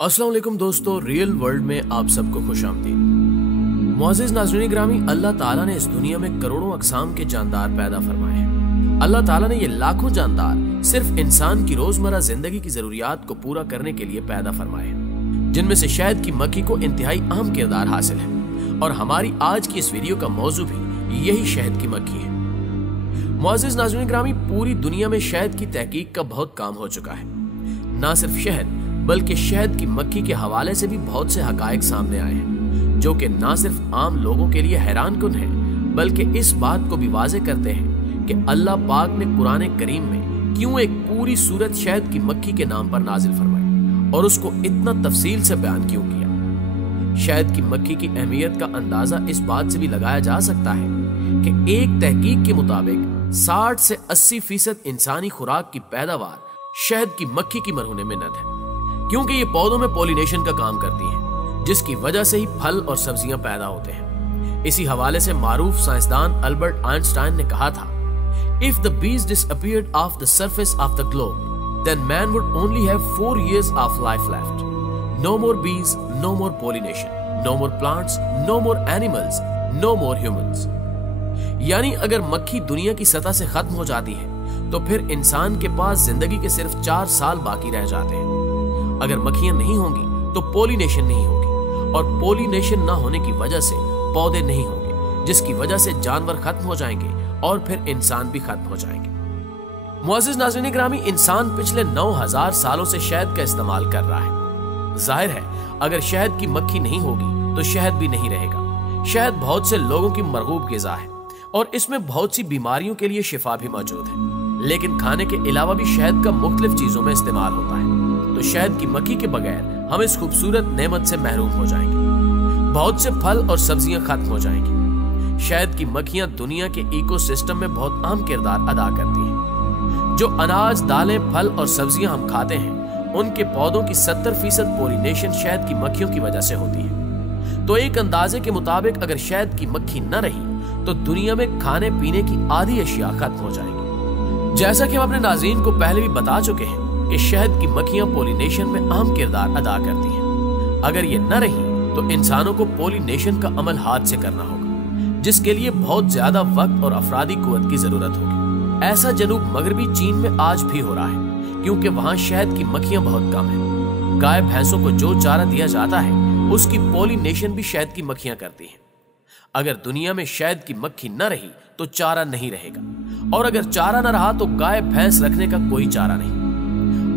अस्सलाम वालेकुम दोस्तों, रियल वर्ल्ड में आप सबको खुशामदीद। मुअज़्ज़िज़ नाज़रीन ग्रामी, अल्लाह ताला ने इस दुनिया में करोड़ों अक़साम के जानदार पैदा फरमाए हैं। अल्लाह ताला ने ये लाखों जानदार सिर्फ इंसान की रोजमर्रा जिंदगी की जरूरियात को पूरा करने के लिए पैदा फरमाए हैं, जिनमें से शहद की मक्खी को इंतहाई अहम किरदार हासिल है। और हमारी आज की इस वीडियो का मौजू भी यही शहद की मक्खी है। मुअज़्ज़िज़ नाज़रीन ग्रामी, पूरी दुनिया में शहद की तहकीक का बहुत काम हो चुका है। न सिर्फ शहद बल्कि शहद की मक्खी के हवाले से भी बहुत से हकायक सामने आए हैं, जो कि न सिर्फ आम लोगों के लिए हैरानकुन हैं, बल्कि इस बात को भी वाज़ेह करते हैं कि अल्लाह पाक ने कुरान करीम में क्यों एक पूरी सूरत शहद की मक्खी के नाम पर नाजिल फरमाई और उसको इतना तफसील से बयान क्यों किया। शहद की मक्खी की अहमियत का अंदाजा इस बात से भी लगाया जा सकता है कि एक तहकीक के मुताबिक 60 से 80% इंसानी खुराक की पैदावार शहद की मक्खी की मरहून मिन्नत है, क्योंकि ये पौधों में पॉलिनेशन का काम करती है, जिसकी वजह से ही फल और सब्जियां पैदा होते हैं। इसी हवाले से मारूफ साइंसदान अल्बर्ट आइंस्टाइन ने कहा था, if the bees disappeared off the surface of the globe then man would only have 4 years of life left. No more bees, no more pollination, no more plants, no more animals, no more humans. यानी अगर मक्खी दुनिया की सतह से खत्म हो जाती है तो फिर इंसान के पास जिंदगी के सिर्फ 4 साल बाकी रह जाते हैं। अगर मक्खियां नहीं होंगी तो पॉलिनेशन नहीं होगी, और पॉलिनेशन ना होने की वजह से पौधे नहीं होंगे, जिसकी वजह से जानवर खत्म हो जाएंगे और फिर इंसान भी खत्म हो जाएंगे। मुअज़्ज़िज़ नाज़रीन ग्रामी, इंसान पिछले 9000 सालों से शहद का इस्तेमाल कर रहा है। जाहिर है अगर शहद की मक्खी नहीं होगी तो शहद भी नहीं रहेगा। शहद बहुत से लोगों की मरगूब ग़िज़ा है और इसमें बहुत सी बीमारियों के लिए शिफा भी मौजूद है, लेकिन खाने के अलावा भी शहद का मुख्तलिफ चीजों में इस्तेमाल होता है। तो शहद की मक्खी के बगैर हम इस खूबसूरत नेमत से महरूम हो जाएंगे। बहुत से फल और सब्जियां खत्म हो जाएंगी। शहद की मक्खियां दुनिया के इकोसिस्टम में बहुत अहम किरदार अदा करती हैं। जो अनाज, दालें, फल और सब्जियां हम खाते हैं, उनके पौधों की 70% पॉलिनेशन शहद की मक्खियों की वजह से होती है। तो एक अंदाजे के मुताबिक अगर शहद की मक्खी न रही तो दुनिया में खाने पीने की आधी अशिया खत्म हो जाएगी। जैसा कि हम अपने नाज़रीन को पहले भी बता चुके हैं कि शहद की मक्खियां पॉलिनेशन में अहम किरदार अदा करती हैं। अगर ये न रही तो इंसानों को पॉलिनेशन का अमल हाथ से करना होगा, जिसके लिए बहुत ज्यादा वक्त और अफरादी कुव्वत की जरूरत होगी। ऐसा जनूब मगरबी चीन में आज भी हो रहा है, क्योंकि वहां शहद की मक्खियां बहुत कम हैं। गाय भैंसों को जो चारा दिया जाता है उसकी पॉलिनेशन भी शहद की मक्खियां करती हैं। अगर दुनिया में शहद की मक्खी न रही तो चारा नहीं रहेगा, और अगर चारा न रहा तो गाय भैंस रखने का कोई चारा नहीं।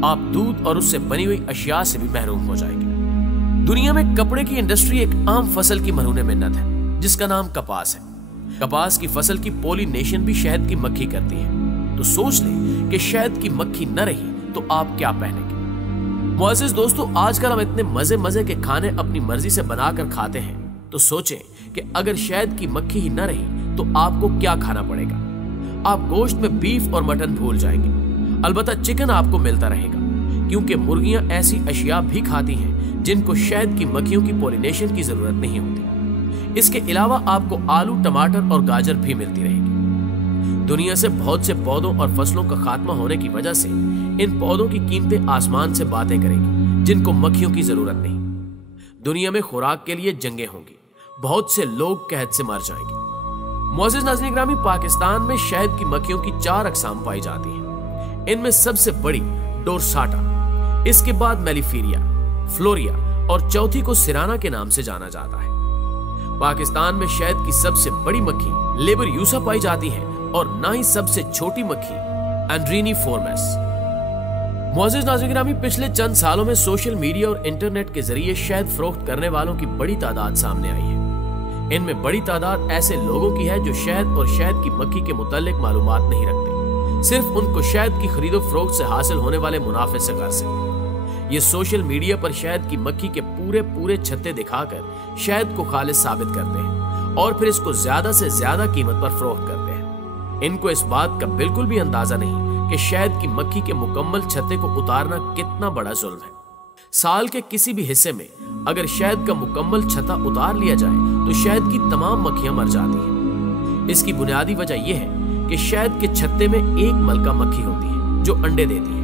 आप दूध और उससे बनी हुई अशिया से भी महरूम हो जाएंगे। दुनिया में कपड़े की इंडस्ट्री एक आम फसल की मरहून मिन्नत है, जिसका नाम कपास है। कपास की फसल की पॉलिनेशन भी शहद की मक्खी करती है। तो सोच लें कि शहद की मक्खी न रही तो आप क्या पहनेंगे। मुअज़्ज़िज़ दोस्तों, आजकल हम इतने मजे मजे के खाने अपनी मर्जी से बनाकर खाते हैं, तो सोचें कि अगर शहद की मक्खी ही न रही तो आपको क्या खाना पड़ेगा। आप गोश्त में बीफ और मटन भूल जाएंगे। अलबत्ता चिकन आपको मिलता रहेगा, क्योंकि मुर्गियां ऐसी अशिया भी खाती हैं जिनको शहद की मक्खियों की पॉलिनेशन की जरूरत नहीं होती। इसके अलावा आपको आलू, टमाटर और गाजर भी मिलती रहेगी। दुनिया से बहुत से पौधों और फसलों का खात्मा होने की वजह से इन पौधों की कीमतें आसमान से बातें करेंगी, जिनको मक्खियों की जरूरत नहीं। दुनिया में खुराक के लिए जंगें होंगी, बहुत से लोग कहत से मर जाएंगे। मुअज़्ज़िज़ नाज़रीन ग्रामी, पाकिस्तान में शहद की मक्खियों की 4 अक़साम पाई जाती हैं। इनमें सबसे बड़ी डोरसाटा, इसके बाद मेलिफीरिया, फ्लोरिया और चौथी को सिराना के नाम से जाना जाता है। पाकिस्तान में शहद की सबसे बड़ी मक्खी लेबरयूसा पाई जाती है, और ना ही सबसे छोटी मक्खी एंड्रीनी फोर्मेस। मुअज़्ज़िज़ नाज़रीन ग्रामी, पिछले चंद सालों में सोशल मीडिया और इंटरनेट के जरिए शहद फरोख्त करने वालों की बड़ी तादाद सामने आई है। इनमें बड़ी तादाद ऐसे लोगों की है जो शहद और शहद की मक्खी के मुतालिक मालूमात नहीं रखते। सिर्फ उनको शहद की खरीदो फरोख्त से हासिल होने वाले मुनाफे से गर्ज है। ये सोशल मीडिया पर शहद की मक्खी के पूरे छत्ते दिखाकर शहद को खालिस साबित करते हैं और फिर इसको ज्यादा से ज्यादा कीमत पर फरोख्त करते हैं। इनको इस बात का बिल्कुल भी अंदाजा नहीं कि शहद की मक्खी के मुकम्मल छत्ते को उतारना कितना बड़ा जुल्म है। साल के किसी भी हिस्से में अगर शहद का मुकम्मल छत्ता उतार लिया जाए तो शहद की तमाम मक्खियां मर जाती हैं। इसकी बुनियादी वजह यह है कि शहद के छत्ते में एक मलका मक्खी होती है जो अंडे देती है,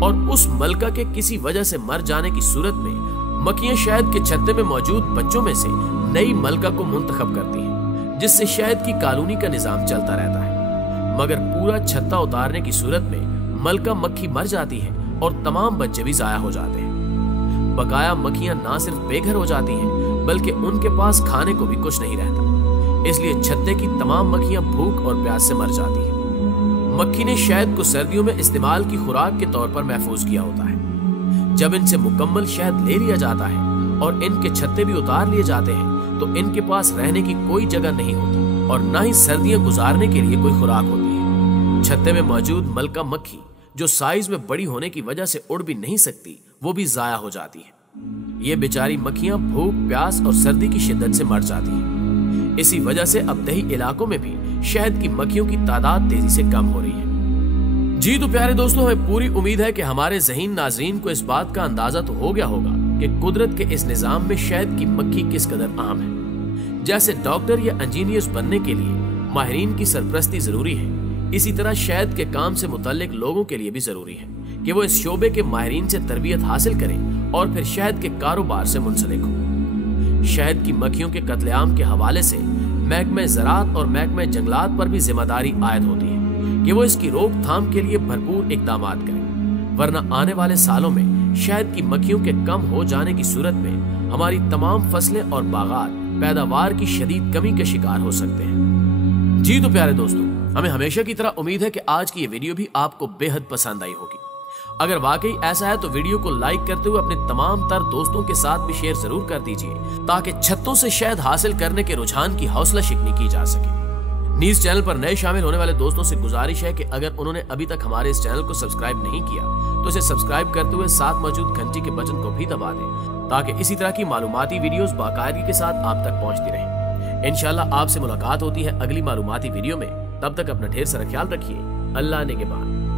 और उस मलका के किसी वजह से मर जाने की सूरत में मक्खियां शहद के छत्ते में मौजूद बच्चों में से नई मलका को मुंतखब करती हैं, जिससे शहद की कॉलोनी का निजाम चलता रहता है। मगर पूरा छत्ता उतारने की सूरत में मलका मक्खी मर जाती है और तमाम बच्चे भी जाया हो जाते हैं। बकाया मक्खियां ना सिर्फ बेघर हो जाती हैं, बल्कि उनके पास खाने को भी कुछ नहीं रहता, इसलिए छत्ते की तमाम मक्खियां भूख और प्यास से मर जाती हैं। मक्खी ने शहद को सर्दियों में इस्तेमाल की खुराक के तौर पर महफूज किया होता है। जब इनसे मुकम्मल शहद ले लिया जाता है और इनके छत्ते भी उतार लिए जाते हैं, तो इनके पास रहने की कोई जगह नहीं होती और ना ही सर्दियां गुजारने के लिए कोई खुराक होती है। छत्ते में मौजूद मलका मक्खी, जो साइज में बड़ी होने की वजह से उड़ भी नहीं सकती, वो भी जाया हो जाती है। ये बेचारी मक्खियां भूख, प्यास और सर्दी की शिद्दत से मर जाती हैं। इसी वजह से अब दही इलाकों में भी शहद की मक्खियों की तादाद तेजी से कम हो रही है। जी तो प्यारे दोस्तों, हमें पूरी उम्मीद है कि हमारे ज़हीन नाज़रीन को इस बात का अंदाजा तो हो गया होगा कि कुदरत के इस निज़ाम में शहद की मक्खी किस कदर अहम है। जैसे डॉक्टर या इंजीनियर्स बनने के लिए माहिरीन की सरपरस्ती जरूरी है, इसी तरह शहद के काम से मुतल्लिक लोगों के लिए भी जरूरी है कि वो इस शोबे के माहिरीन से तरबियत हासिल करें और फिर शहद के कारोबार से मुंसलिक हो। शहद की मक्खियों के कत्लेआम के हवाले से महकमे ज़राअत और महकमे जंगलात पर भी जिम्मेदारी आयद होती है कि वो इसकी रोकथाम के लिए भरपूर इक़दामात करें, वरना आने वाले सालों में शहद की मक्खियों के कम हो जाने की सूरत में हमारी तमाम फसलें और बागात पैदावार की शदीद कमी के शिकार हो सकते हैं। जी तो प्यारे दोस्तों, हमें हमेशा की तरह उम्मीद है कि आज की ये वीडियो भी आपको बेहद पसंद आई होगी। अगर वाकई ऐसा है तो वीडियो को लाइक करते हुए अपने तमाम तर दोस्तों के साथ भी शेयर जरूर कर दीजिए, ताकि छत्तों से शहद हासिल करने के रुझान की हौसला शिकनी की जा सके। न्यूज़ चैनल पर नए शामिल होने वाले दोस्तों से गुजारिश है कि अगर उन्होंने अभी तक हमारे इस चैनल को सब्सक्राइब नहीं किया तो इसे सब्सक्राइब करते हुए साथ मौजूद घंटी के बटन को भी दबा दें, ताकि इसी तरह की मालूमाती वीडियोस बाकायदगी के साथ आप तक पहुंचती रहें। इंशाल्लाह आपसे मुलाकात होती है अगली मालूमाती वीडियो में। तब तक अपना ढेर सारा ख्याल रखिए। अल्लाह ने के बाद।